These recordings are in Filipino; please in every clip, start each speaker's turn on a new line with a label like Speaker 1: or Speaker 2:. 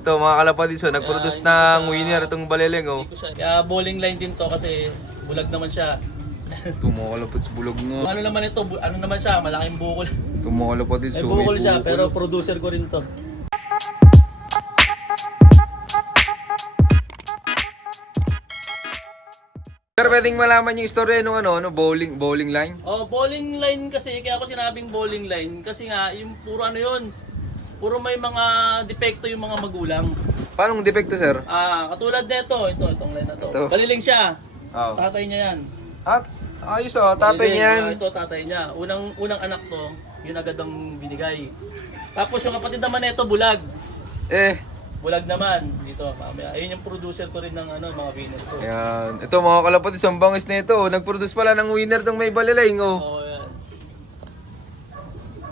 Speaker 1: Ito mga kalapatids, oh, nag-produce ng winner itong baleleng. Oh.
Speaker 2: Hindi ko siya. Kaya bowling line din to kasi bulag naman siya.
Speaker 1: Kalapatids, bulog
Speaker 2: Kung
Speaker 1: nga.
Speaker 2: ano naman ito, bu- ano naman siya, malaking bukol.
Speaker 1: Kalapatids,
Speaker 2: May
Speaker 1: oh, may
Speaker 2: bukol siya,
Speaker 1: bukol.
Speaker 2: pero producer ko rin to.
Speaker 1: Sir, pwedeng malaman yung istorya nung ano, ano, bowling, bowling line?
Speaker 2: Oh, bowling line kasi, kaya ako sinabing bowling line kasi nga, yung puro ano yun, puro may mga depekto yung mga magulang.
Speaker 1: Paano depekto, sir?
Speaker 2: Ah, katulad nito, ito, itong line na to.
Speaker 1: Ito.
Speaker 2: Baliling siya.
Speaker 1: Oh.
Speaker 2: Tatay niya yan.
Speaker 1: At, ayos oh, tatay
Speaker 2: Baliling.
Speaker 1: niyan.
Speaker 2: Ah, ito, tatay niya. Unang unang anak to, yun agad ang binigay. Tapos yung kapatid naman nito, bulag.
Speaker 1: Eh,
Speaker 2: Bulag naman dito, mamaya. Ayun yung producer ko rin ng ano, mga winner ko.
Speaker 1: yan. Ito mga kalapatids, ang bangis na ito. oh. Nag-produce pala ng winner tong may baleleng, oh.
Speaker 2: Oo, yan.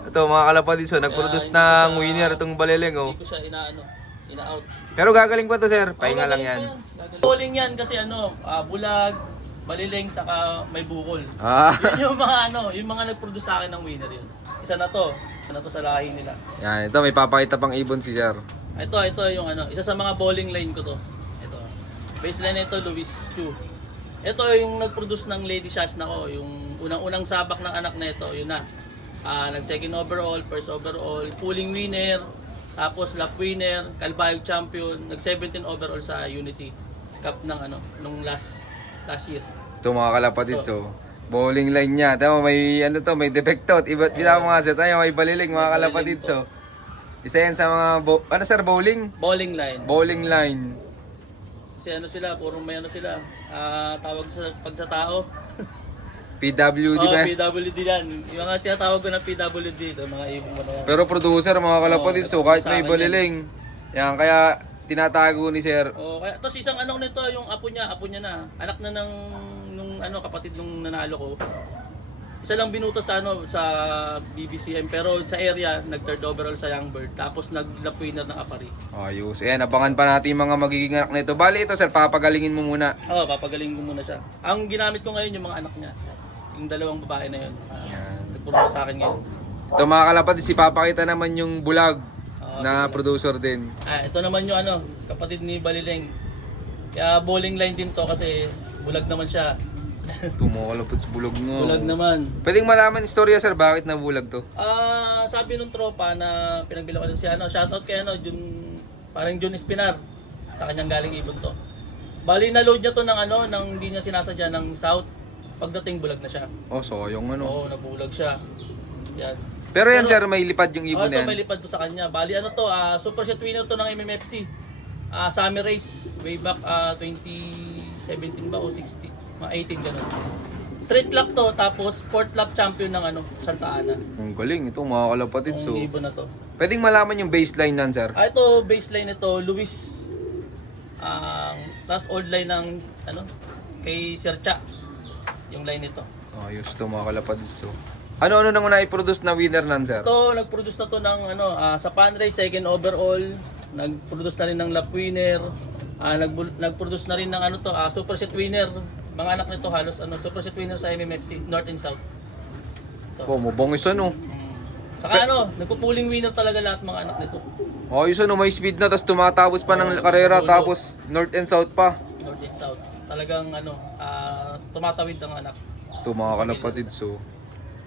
Speaker 1: Ito mga kalapatids, oh, nag-produce ng winner itong baleleng, oh.
Speaker 2: Hindi ko siya inaano, ina-out.
Speaker 1: Pero gagaling pa to, sir. Pahinga lang yan.
Speaker 2: Bowling yan kasi ano, ah, bulag, maliling, saka may bukol.
Speaker 1: Ah,
Speaker 2: Yun yung mga ano, yung mga nag-produce sa akin ng winner yun. Isa na to, isa na to sa lahi nila.
Speaker 1: yan. Ito, may papakita pang ibon si sir.
Speaker 2: Ito, ito yung ano, isa sa mga bowling line ko to. Ito. Baseline nito, Luis Chu. Ito yung nag-produce ng Lady Shash na ko, yung unang-unang sabak ng anak nito, yun na. Ah, nag-second overall, first overall, pulling winner, tapos lap winner, Calbayog champion, nag-17 overall sa Unity Cup ng ano, nung last last year.
Speaker 1: Ito mga kalapatids, oh. Bowling line niya. Tama, may ano to, may defecto. Iba, kita mo nga sir, tayo may baliling mga kalapatids, oh. Isa yan sa mga, bo- ano sir, bowling?
Speaker 2: Bowling line.
Speaker 1: Bowling line.
Speaker 2: Kasi ano sila, purong may ano sila, ah, tawag sa pag sa tao.
Speaker 1: PWD
Speaker 2: Oh,
Speaker 1: ba?
Speaker 2: PWD yan. Yung mga tinatawag ko na PWD, ito, mga ibon mo na yan.
Speaker 1: Pero producer, mga kalapatids, so kahit may baliling. Yan, kaya tinatago ni sir.
Speaker 2: Oh, kaya tapos isang ano nito, yung apo niya, apo niya na. Anak na ng nung ano kapatid nung nanalo ko. Isa lang binuto sa ano sa BBCM pero sa area nag third overall sa Youngbird tapos nag lap winner ng Apari.
Speaker 1: Ayos. Ayan, abangan pa natin yung mga magiging anak nito. Bali ito sir, papagalingin mo muna.
Speaker 2: Oh, papagaling ko muna siya. Ang ginamit ko ngayon yung mga anak niya. Yung dalawang babae na yun.
Speaker 1: Yan.
Speaker 2: Nagpuro sa akin ngayon.
Speaker 1: Ito mga kalapatids, ipapakita naman yung bulag
Speaker 2: Oo,
Speaker 1: na producer din.
Speaker 2: Ah, ito naman yung ano, kapatid ni Balileng. Kaya bowling line din to kasi bulag naman siya.
Speaker 1: Ito mga kalapatids, bulag nga.
Speaker 2: bulag naman.
Speaker 1: Pwedeng malaman istorya sir, bakit nabulag to?
Speaker 2: Ah, sabi nung tropa na pinagbilang ko si ano, shoutout kay ano, Jun, parang Jun Espinar. Sa kanyang galing ibon to. Bali na load niya to ng ano, nang hindi niya sinasadya ng south. Pagdating bulag na siya.
Speaker 1: Oh, sayang ano.
Speaker 2: Oo, nabulag siya. Yan.
Speaker 1: Pero yan sir, may lipad yung
Speaker 2: Oh,
Speaker 1: ibon
Speaker 2: ito
Speaker 1: na yan.
Speaker 2: may lipad to sa kanya. Bali ano to, ah, super set winner to ng MMFC. Ah, Summer Race way back ah, 2017 ba o 16? Mga 18 ganun. Straight lap to tapos fourth lap champion ng ano, Santa Ana.
Speaker 1: Ang galing, ito mga kalapatids. So,
Speaker 2: Ang ibon na to.
Speaker 1: pwedeng malaman yung baseline nan sir.
Speaker 2: Ah, ito baseline nito, Luis. Ang tapos old line ng ano, kay Sir Cha. Yung line nito.
Speaker 1: Ayos ito mga kalapatids. So, ano-ano nang una i-produce na winner nan sir?
Speaker 2: Ito, nag-produce na to ng ano, ah, sa Panray second overall, nag-produce na rin ng lap winner, ah, nag nag-produce na rin ng ano to, ah, super set winner. Mga anak nito halos ano, super set winner sa MMFC, North and South.
Speaker 1: Oh, mabangis ano.
Speaker 2: Mm. Saka ano, nagpo-pulling winner talaga lahat mga anak nito.
Speaker 1: Ayos ano, may speed na, tapos tumatapos pa ng karera, tapos north and south pa.
Speaker 2: North and South. Talagang ano, ah, tumatawid ang anak.
Speaker 1: Ito mga kalapatid, so...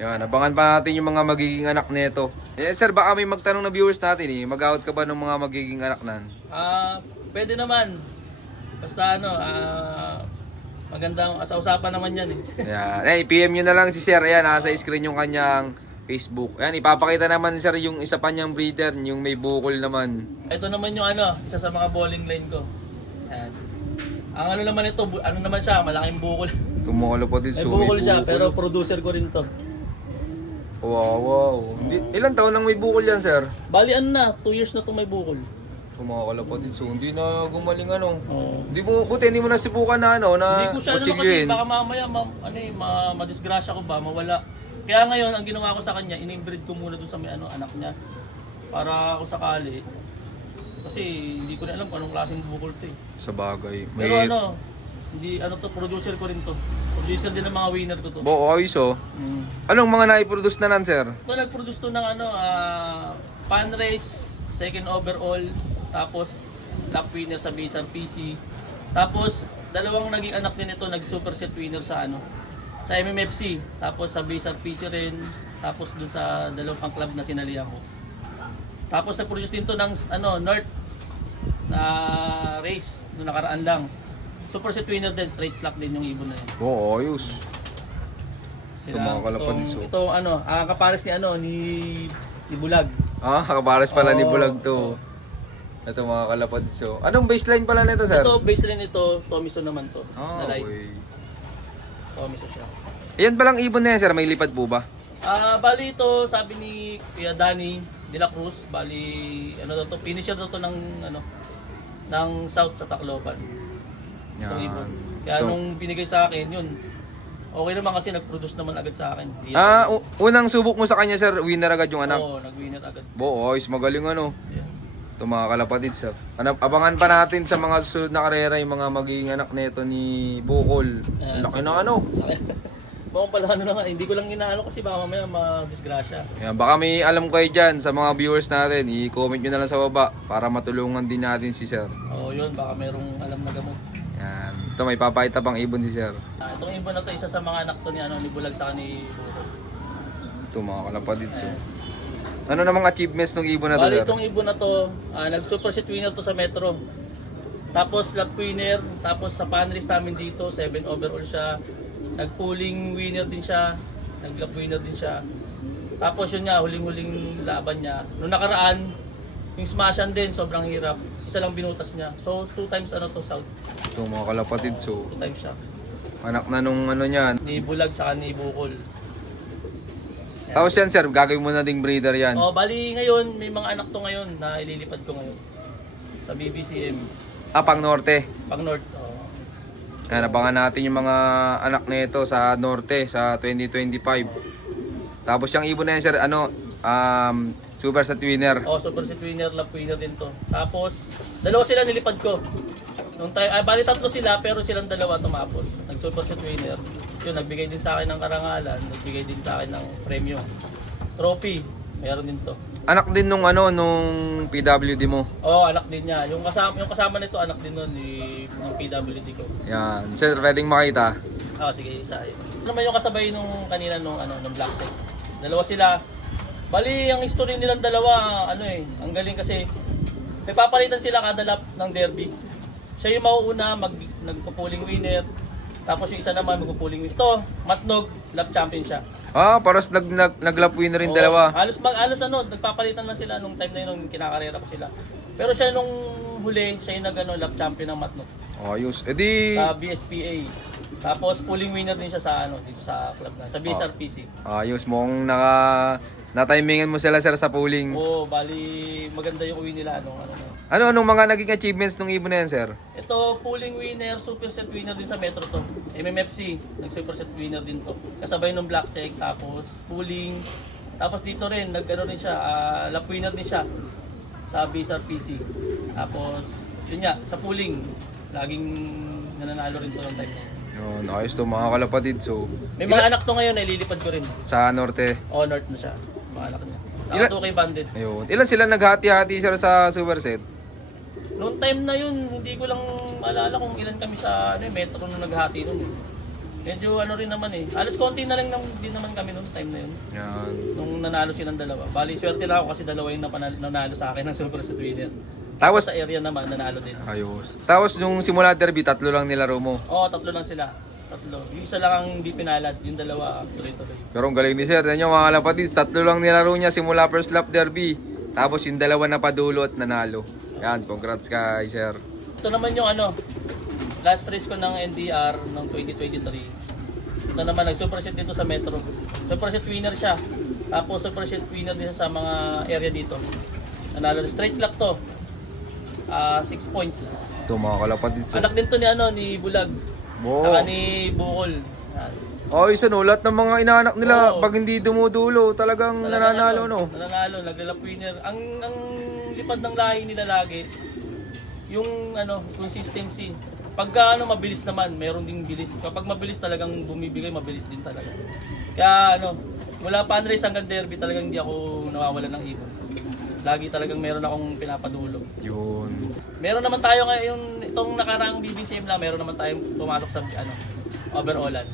Speaker 1: Yan, abangan pa natin yung mga magiging anak nito. Eh, sir, baka may magtanong na viewers natin eh. Mag-out ka ba ng mga magiging anak nan?
Speaker 2: Ah, pwede naman. Basta ano, ah, magandang sa usapan naman 'yan eh.
Speaker 1: Yan. Eh, PM nyo na lang si sir. Ayan, nasa screen yung kanyang Facebook. Ayan, ipapakita naman sir yung isa pa niyang breeder, yung may bukol naman.
Speaker 2: Ito naman yung ano, isa sa mga bowling line ko. Ayan. Ang ano naman ito, bu- ano naman siya, malaking bukol.
Speaker 1: Ito mga kalapatid,
Speaker 2: May bukol siya, pero producer ko rin to.
Speaker 1: Wow, wow. Hindi, ilan taon nang may bukol yan, sir?
Speaker 2: Bali ano na, 2 years na to may bukol.
Speaker 1: Ito mga kalapatid, so hindi na gumaling ano.
Speaker 2: Oo.
Speaker 1: Hindi mo, buti hindi mo nasibukan na ano,
Speaker 2: Hindi
Speaker 1: na
Speaker 2: ko siya ano kasi
Speaker 1: kutsilyuhin.
Speaker 2: baka mamaya ma, ano eh, ma, madisgrasya ko ba, mawala. Kaya ngayon, ang ginawa ko sa kanya, in-inbreed ko muna doon sa may ano, anak niya. Para ako sakali. Kasi hindi ko na alam kung anong klaseng bukol to eh.
Speaker 1: Sa bagay.
Speaker 2: Pero
Speaker 1: May...
Speaker 2: ano, hindi ano to, producer ko rin to. Producer din ng mga winner ko to.
Speaker 1: Bo, ayos oh.
Speaker 2: Mm.
Speaker 1: Anong mga nai-produce na nan, sir?
Speaker 2: Ito nag-produce to ng ano, ah, pan race, second overall, tapos lap winner sa Bisan PC. Tapos, dalawang naging anak din ito, nag-super set winner sa ano, sa MMFC. Tapos sa Bisan PC rin. Tapos dun sa dalawang pang club na sinalihan ko. Tapos na-produce din to ng ano, North na race nung nakaraan lang. Super set winner din, straight clock din yung ibon na yun.
Speaker 1: Oo, ayos. Ito mga kalapatis,
Speaker 2: itong,
Speaker 1: oh.
Speaker 2: ito ano, ah, kapares ni ano ni ni Bulag.
Speaker 1: Ah, kapares pala ni
Speaker 2: Oo,
Speaker 1: Bulag to. Ito mga kalapatis. So, anong baseline pala nito, sir?
Speaker 2: Ito base rin ito, Tomiso naman to.
Speaker 1: Ah,
Speaker 2: na light.
Speaker 1: okay.
Speaker 2: Tomiso siya.
Speaker 1: Yan palang ibon na yan, sir. May lipad po ba?
Speaker 2: Ah, bali ito, sabi ni Kuya Danny De La Cruz, bali ano daw to, finisher daw to ng ano ng South sa Tacloban. Itong ibon. Kaya
Speaker 1: Ito.
Speaker 2: nung binigay sa akin, yun. Okay naman kasi nag-produce naman agad sa akin. Di-
Speaker 1: Ah, u- unang subok mo sa kanya, sir, winner agad yung anak.
Speaker 2: Oo, nag-winner agad.
Speaker 1: Bo, ayos, magaling ano.
Speaker 2: Yan.
Speaker 1: Ito mga kalapatid, sir. Ano, abangan pa natin sa mga susunod na karera yung mga magiging anak nito ni Bukol. Ang Laki na ano.
Speaker 2: Baka pala ano na nga, hindi ko lang inaano kasi baka mamaya ma-disgrasya.
Speaker 1: Yan, baka may alam kayo dyan sa mga viewers natin. I-comment nyo na lang sa baba para matulungan din natin si sir.
Speaker 2: Oo, yun, baka merong alam na gamot.
Speaker 1: Yan. Ito may papakita pang ibon si sir.
Speaker 2: Ah, itong ibon na to, isa sa mga anak to ni, ano, ni Bulag sa ni Bukol.
Speaker 1: Ito mga kalapatid, so. Ano namang achievements ng ibon na to,
Speaker 2: Bali
Speaker 1: sir?
Speaker 2: itong ibon na to, ah, nag-super set winner to sa Metro. Tapos lap winner, tapos sa panelist namin dito, 7 overall siya. Nag-pooling winner din siya, nag-lap winner din siya. Tapos yun nga, huling-huling laban niya. Noong nakaraan, yung smashan din, sobrang hirap. Isa lang binutas niya. So, two times ano to, South.
Speaker 1: Ito mga kalapatid, so.
Speaker 2: Two times siya.
Speaker 1: Anak na nung ano niyan.
Speaker 2: Ni Bulag sa ni Bukol.
Speaker 1: Tapos yan, sir, gagawin mo na ding breeder yan.
Speaker 2: Oh, bali ngayon, may mga anak to ngayon na ililipad ko ngayon. Sa BBCM,
Speaker 1: Ah, pang norte.
Speaker 2: pang North.
Speaker 1: Yan, abangan natin yung mga anak nito sa norte sa 2025. Tapos yung ibon na yan, sir, ano, um, super set winner.
Speaker 2: Oh, super set winner, lap winner din to. Tapos, dalawa sila nilipad ko. Nung tayo, ay, bali tatlo sila, pero silang dalawa tumapos. Nag super set winner. Yun, nagbigay din sa akin ng karangalan, nagbigay din sa akin ng premyo. Trophy, meron din to.
Speaker 1: Anak din nung ano, nung PWD mo.
Speaker 2: Oh, anak din niya. Yung kasama, yung kasama nito, anak din nun, ni, ng PWD ko.
Speaker 1: Yan. Sir, pwedeng makita.
Speaker 2: Ah, sige, isa. Ito naman yung kasabay nung kanina nung ano, nung Black Tech. Dalawa sila. Bali, ang history nilang dalawa, ano eh, ang galing kasi may papalitan sila kada lap ng derby. Siya yung mauuna, mag, nagpo-pulling winner. Tapos yung isa naman magpo-pulling winner. Ito, Matnog, lap champion siya.
Speaker 1: Ah, paras nag, nag, naglap winner rin
Speaker 2: Oo,
Speaker 1: dalawa.
Speaker 2: Halos mag halos ano, nagpapalitan lang sila nung time na yun nung kinakarera pa sila. Pero siya nung huli, siya yung nag ano, lap champion ng Matnog
Speaker 1: Ayos. E di,
Speaker 2: sa BSPA. Tapos pulling winner din siya sa ano, dito sa club na, sa BSRPC.
Speaker 1: ayos. Mukhang naka, natimingan mo sila, sir, sa pooling.
Speaker 2: Oo, bali maganda yung uwi nila ano, ano. ano.
Speaker 1: Ano, anong mga naging achievements nung ibon na yan, sir?
Speaker 2: Ito, pulling winner, super set winner din sa Metro to. MMFC, nag-super set winner din to. Kasabay ng black check, tapos pulling. Tapos dito rin, nag-ano rin siya, ah, lap winner din siya sa BSR PC. Tapos, yun nga, sa pulling, laging nananalo rin to ng time na yun.
Speaker 1: Yun, ayos to mga kalapatid. So,
Speaker 2: May mga anak to ngayon, nililipad ko rin.
Speaker 1: sa norte.
Speaker 2: Honored na siya, mga anak niya.
Speaker 1: Ilan-
Speaker 2: Naka 2K banded.
Speaker 1: Ayun. Ilan sila naghati-hati, sir, sa super set?
Speaker 2: Noong time na yun, hindi ko lang maalala kung ilan kami sa ano, eh, metro na naghati nun. eh. Medyo ano rin naman eh. Alos konti na lang nang, din naman kami noong time na yun.
Speaker 1: Yan.
Speaker 2: Nung nanalo silang dalawa. Bali, swerte lang ako kasi dalawa yung napanalo, nanalo sa akin ng Super Set Winner.
Speaker 1: Tapos,
Speaker 2: Sa area naman, nanalo din.
Speaker 1: ayos. Tapos, nung simula derby, tatlo lang nilaro mo.
Speaker 2: Oo, tatlo lang sila. Tatlo. Yung isa lang ang hindi pinalad. Yung dalawa, tuloy-tuloy.
Speaker 1: Pero ang galing ni sir. Yan yung mga kalapatids. Tatlo lang nilaro niya simula first lap derby. Tapos yung dalawa na padulo at nanalo. Yan, congrats kay sir.
Speaker 2: Ito naman yung ano, last race ko ng NDR ng 2023. Ito naman, nag-super set dito sa Metro. Super set winner siya. Tapos super set winner din sa mga area dito. Nanalo. Straight luck to. Ah, 6 points.
Speaker 1: Ito mga kalapatids.
Speaker 2: Anak din to ni ano ni Bulag.
Speaker 1: Oo.
Speaker 2: Saka ni Bukol.
Speaker 1: Oh, isa no, lahat ng mga inaanak nila,
Speaker 2: Oo.
Speaker 1: pag hindi dumudulo, talagang
Speaker 2: Talagang
Speaker 1: nananalo,
Speaker 2: ano,
Speaker 1: no?
Speaker 2: Nananalo, naglalap winner. Ang ang lipad ng lahi nila lagi yung ano, consistency. Pagka ano mabilis naman, meron ding bilis. Kapag mabilis talagang bumibigay, mabilis din talaga. Kaya ano, mula pa race hanggang derby talagang hindi ako nawawala ng ibon. lagi talagang meron akong pinapadulong.
Speaker 1: Yun.
Speaker 2: Meron naman tayo ngayon, itong nakaraang BBCM lang, meron naman tayong pumasok sa ano, overallan.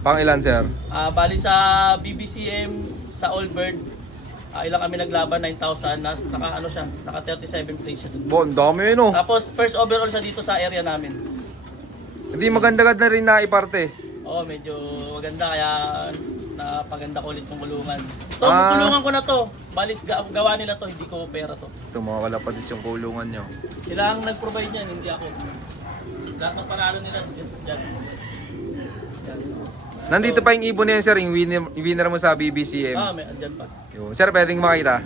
Speaker 1: Pang ilan, sir?
Speaker 2: Ah, bali sa BBCM sa Allbird, ah, ilang kami naglaban 9,000 na naka ano siya, naka 37 place siya dun.
Speaker 1: Bo, ang dami oh.
Speaker 2: Tapos first overall siya dito sa area namin.
Speaker 1: Hindi maganda-ganda rin na iparte.
Speaker 2: Oo, medyo maganda kaya napaganda ko ulit yung kulungan. Ito,
Speaker 1: Ah.
Speaker 2: kulungan ko na to. Balis ga- gawa nila to, hindi ko pera to.
Speaker 1: Ito, mga kalapatis yung kulungan nyo.
Speaker 2: Sila ang nag-provide niyan, hindi ako. Lahat ng panalo nila dyan. dyan. Yan.
Speaker 1: Nandito pa yung ibon na yun, sir, yung winner, winner mo sa BBCM.
Speaker 2: Ah, may andyan pa.
Speaker 1: Yun. Sir, pwedeng makita.